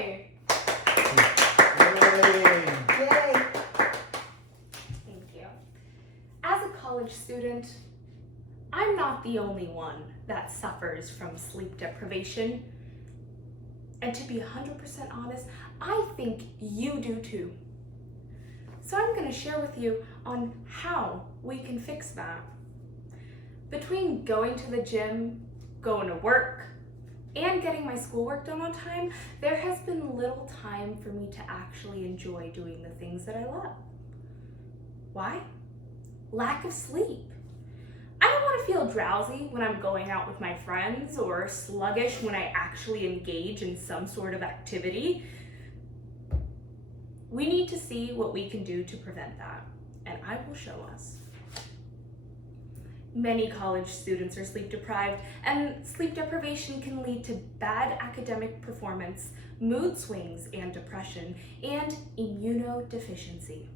Yay! Yay! Thank you. As a college student, I'm not the only one that suffers from sleep deprivation. And to be 100% honest, I think you do too. So I'm going to share with you on how we can fix that. Between going to the gym, going to work, and getting my schoolwork done on time, there has been little time for me to actually enjoy doing the things that I love. Why? Lack of sleep. I don't want to feel drowsy when I'm going out with my friends or sluggish when I actually engage in some sort of activity. We need to see what we can do to prevent that, and I will show us. Many college students are sleep deprived, and sleep deprivation can lead to bad academic performance, mood swings and depression, and immunodeficiency.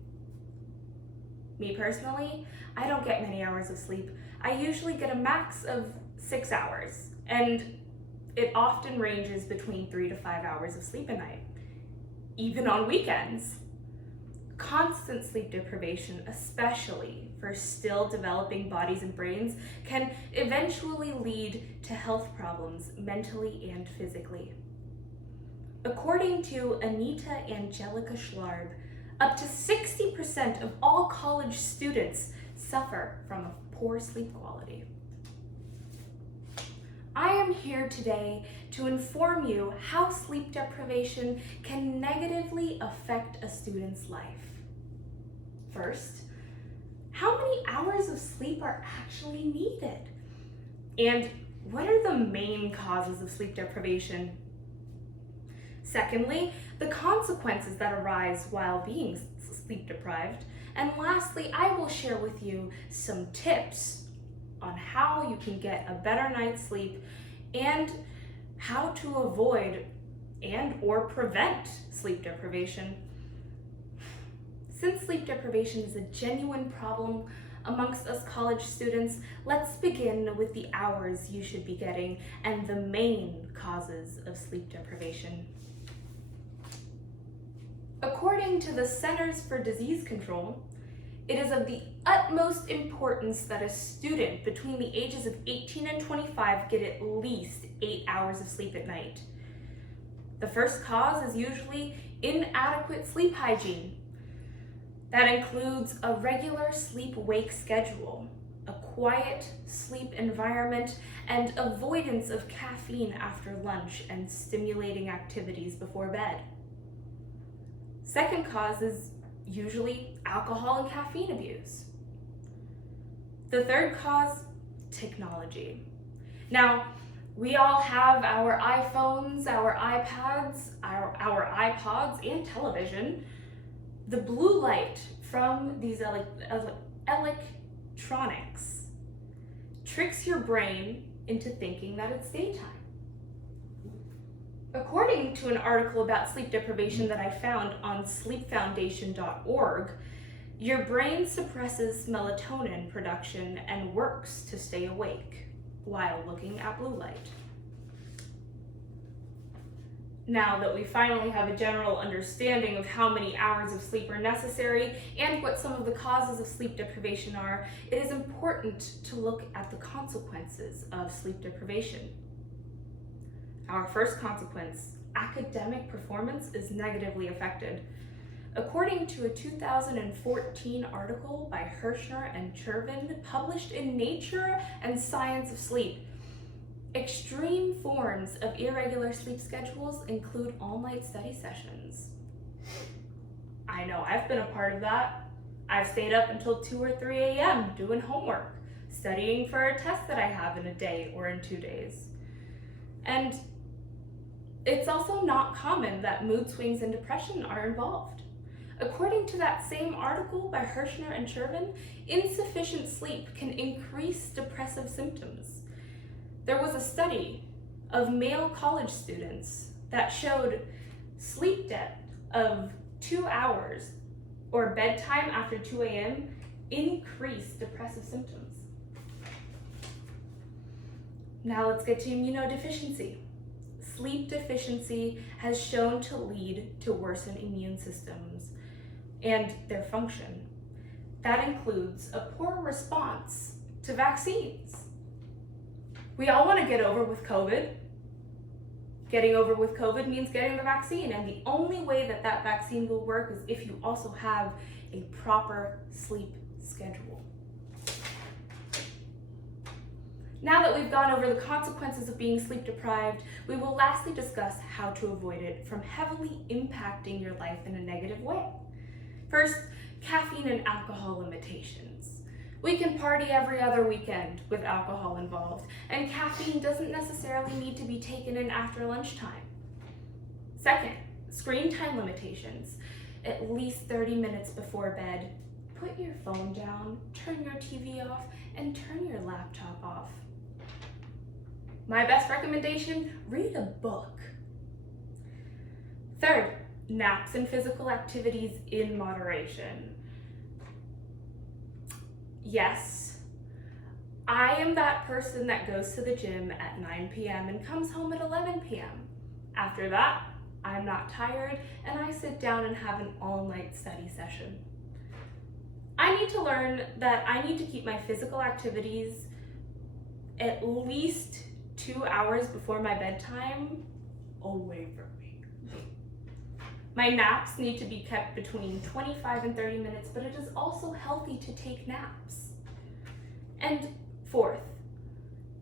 Me personally, I don't get many hours of sleep. I usually get a max of 6 hours, and it often ranges between 3 to 5 hours of sleep a night, even on weekends. Constant sleep deprivation, especially for still developing bodies and brains, can eventually lead to health problems mentally and physically. According to Anita Angelica Schlarb, up to 60% of all college students suffer from a poor sleep quality. I am here today to inform you how sleep deprivation can negatively affect a student's life. First, how many hours of sleep are actually needed? And what are the main causes of sleep deprivation? Secondly, the consequences that arise while being sleep deprived. And lastly, I will share with you some tips on how you can get a better night's sleep and how to avoid and or prevent sleep deprivation. Since sleep deprivation is a genuine problem amongst us college students, let's begin with the hours you should be getting and the main causes of sleep deprivation. According to the Centers for Disease Control, it is of the utmost importance that a student between the ages of 18 and 25 get at least 8 hours of sleep at night. The first cause is usually inadequate sleep hygiene. That includes a regular sleep-wake schedule, a quiet sleep environment, and avoidance of caffeine after lunch and stimulating activities before bed. Second cause is usually alcohol and caffeine abuse. The third cause, technology. Now, we all have our iPhones, our iPads, our iPods, and television. The blue light from these electronics tricks your brain into thinking that it's daytime. According to an article about sleep deprivation that I found on sleepfoundation.org, your brain suppresses melatonin production and works to stay awake while looking at blue light. Now that we finally have a general understanding of how many hours of sleep are necessary and what some of the causes of sleep deprivation are, it is important to look at the consequences of sleep deprivation. Our first consequence, academic performance, is negatively affected. According to a 2014 article by Hirschner and Chervin published in Nature and Science of Sleep, extreme forms of irregular sleep schedules include all-night study sessions. I know I've been a part of that. I've stayed up until 2 or 3 a.m. doing homework, studying for a test that I have in a day or in 2 days. And it's also not common that mood swings and depression are involved. According to that same article by Hirschner and Chervin, insufficient sleep can increase depressive symptoms. There was a study of male college students that showed sleep debt of 2 hours or bedtime after 2 a.m. increased depressive symptoms. Now let's get to immunodeficiency. sleep deficiency has shown to lead to worsened immune systems and their function. That includes a poor response to vaccines. We all want to get over with COVID. Getting over with COVID means getting the vaccine, and the only way that that vaccine will work is if you also have a proper sleep schedule. Now that we've gone over the consequences of being sleep deprived, we will lastly discuss how to avoid it from heavily impacting your life in a negative way. First, caffeine and alcohol limitations. We can party every other weekend with alcohol involved, and caffeine doesn't necessarily need to be taken in after lunchtime. Second, screen time limitations. At least 30 minutes before bed, put your phone down, turn your TV off, and turn your laptop off. My best recommendation, read a book. Third, naps and physical activities in moderation. Yes, I am that person that goes to the gym at 9 p.m. and comes home at 11 p.m. After that, I'm not tired and I sit down and have an all-night study session. I need to learn that I need to keep my physical activities at least 2 hours before my bedtime away from me. My naps need to be kept between 25 and 30 minutes, but it is also healthy to take naps. And fourth,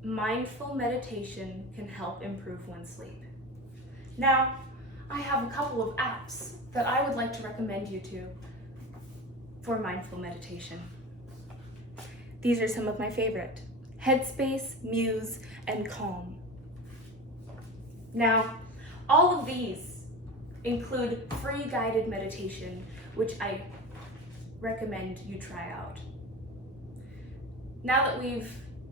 mindful meditation can help improve one's sleep. Now, I have a couple of apps that I would like to recommend you to for mindful meditation. These are some of my favorite: Headspace, Muse, and Comm. Now, all of these include free guided meditation, which I recommend you try out. Now that we've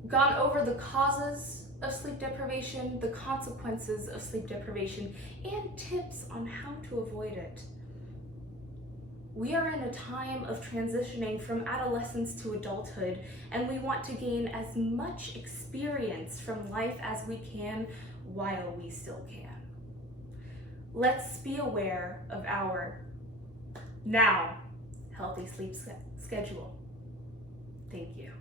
gone over the causes of sleep deprivation, the consequences of sleep deprivation, and tips on how to avoid it, we are in a time of transitioning from adolescence to adulthood, and we want to gain as much experience from life as we can while we still can. Let's be aware of our now healthy sleep schedule. Thank you.